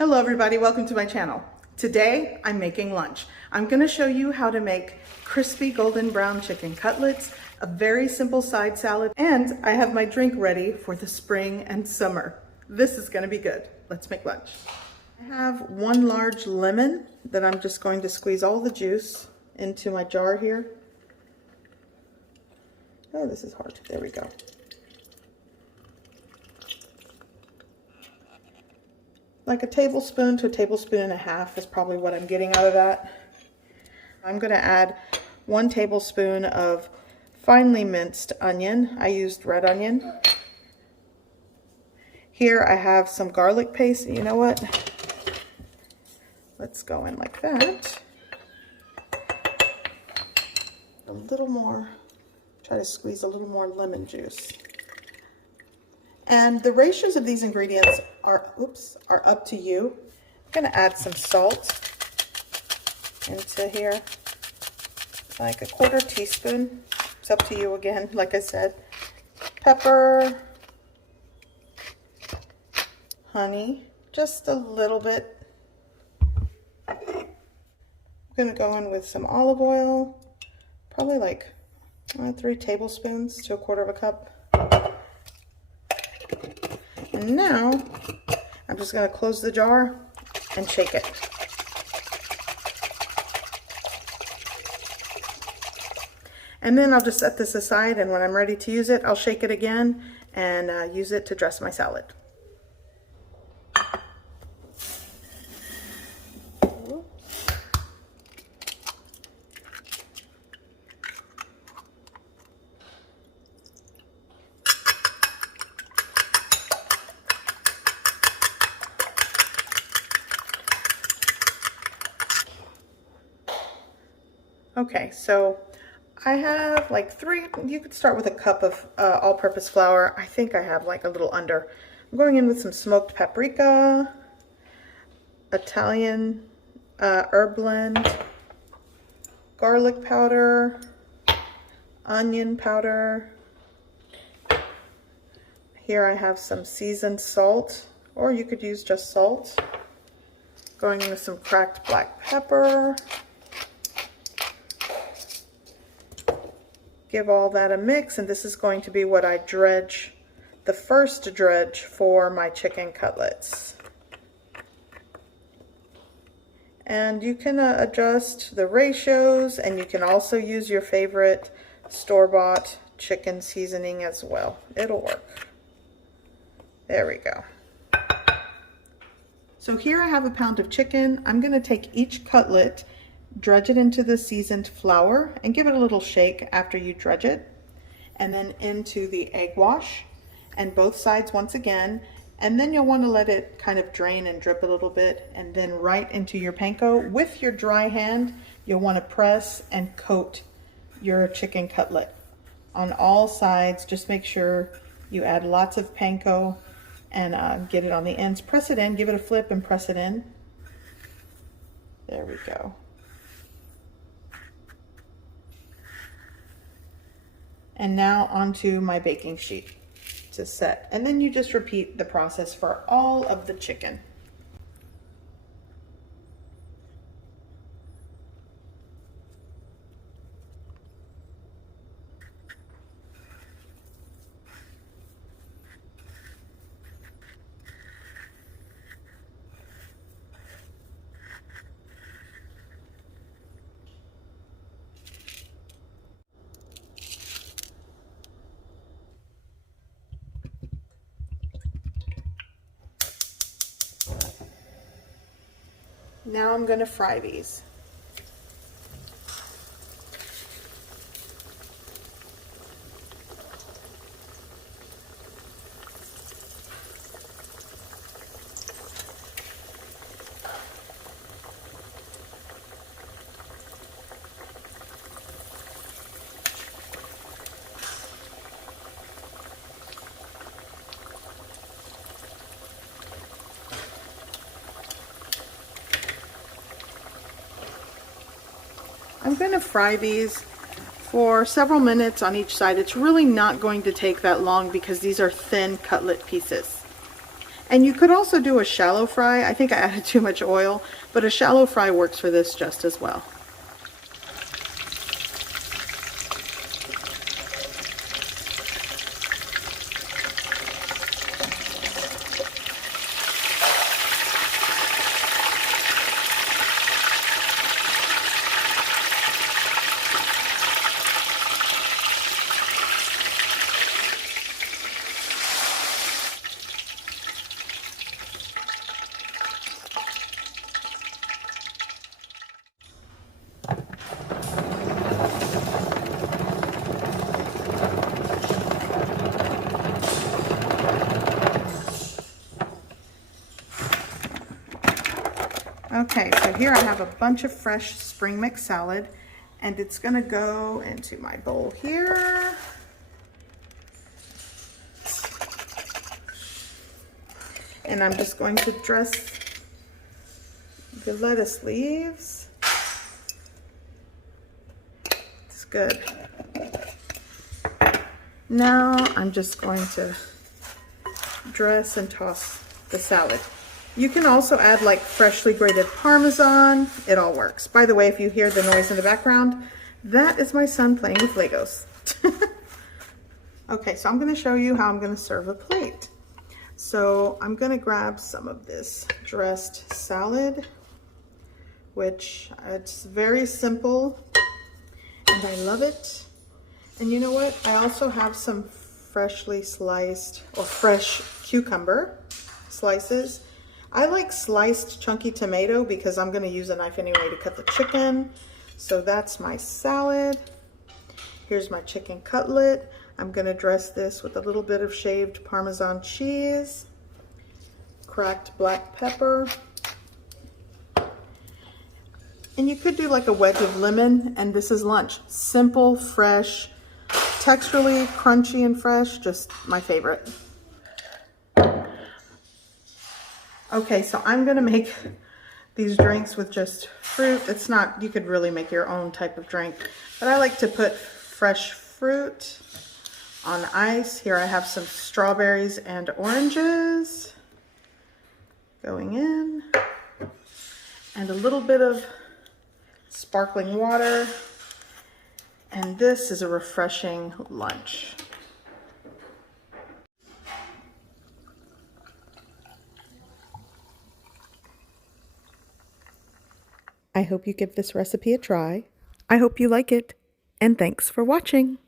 Hello everybody, welcome to my channel. Today I'm making lunch. I'm going to show you how to make crispy golden brown chicken cutlets, a very simple side salad, and I have my drink ready for the spring and summer. This is going to be good. Let's make lunch. I have one large lemon that I'm just going to squeeze all the juice into my jar here. Oh, this is hard. There we go. Like a tablespoon to a tablespoon and a half is probably what I'm getting out of that. I'm going to add 1 tablespoon of finely minced onion. I used red onion. Here I have some garlic paste. You know what? Let's go in like that. A little more. Try to squeeze a little more lemon juice. And the ratios of these ingredients are up to you. I'm going to add some salt into here, like a 1/4 teaspoon. It's up to you again, like I said. Pepper, honey, just a little bit. I'm going to go in with some olive oil, probably like 3 tablespoons to a 1/4 cup. And now I'm just going to close the jar and shake it. And then I'll just set this aside, and when I'm ready to use it, I'll shake it again and use it to dress my salad. Okay, so I have like 3, you could start with a cup of all-purpose flour. I think I have like a little under. I'm going in with some smoked paprika, Italian herb blend, garlic powder, onion powder. Here I have some seasoned salt, or you could use just salt. Going in with some cracked black pepper. Give all that a mix, and this is going to be what I dredge, the first dredge for my chicken cutlets. And you can adjust the ratios, and you can also use your favorite store-bought chicken seasoning as well. It'll work. There we go. So here I have a pound of chicken. I'm going to take each cutlet, dredge it into the seasoned flour, and give it a little shake after you dredge it, and then into the egg wash, and both sides once again, and then you'll want to let it kind of drain and drip a little bit, and then right into your panko. With your dry hand, you'll want to press and coat your chicken cutlet on all sides. Just make sure you add lots of panko and get it on the ends. Press it in, give it a flip and press it in. There we go. And now onto my baking sheet to set. And then you just repeat the process for all of the chicken. Now I'm going to fry these. I'm going to fry these for several minutes on each side. It's really not going to take that long because these are thin cutlet pieces. And you could also do a shallow fry. I think I added too much oil, but a shallow fry works for this just as well. Okay, so here I have a bunch of fresh spring mix salad, and it's gonna go into my bowl here. And I'm just going to dress the lettuce leaves. It's good. Now I'm just going to dress and toss the salad. You can also add like freshly grated Parmesan. It all works. By the way, if you hear the noise in the background, that is my son playing with Legos. Okay, so I'm going to show you how I'm going to serve a plate. So I'm going to grab some of this dressed salad, which it's very simple and I love it. And you know what? I also have some freshly sliced or fresh cucumber slices. I like sliced chunky tomato because I'm going to use a knife anyway to cut the chicken. So that's my salad. Here's my chicken cutlet. I'm going to dress this with a little bit of shaved Parmesan cheese, cracked black pepper. And you could do like a wedge of lemon, and this is lunch. Simple, fresh, texturally crunchy and fresh, just my favorite. Okay, so I'm gonna make these drinks with just fruit. It's not, you could really make your own type of drink, but I like to put fresh fruit on ice. Here I have some strawberries and oranges going in, and a little bit of sparkling water. And this is a refreshing lunch. I hope you give this recipe a try. I hope you like it, and thanks for watching.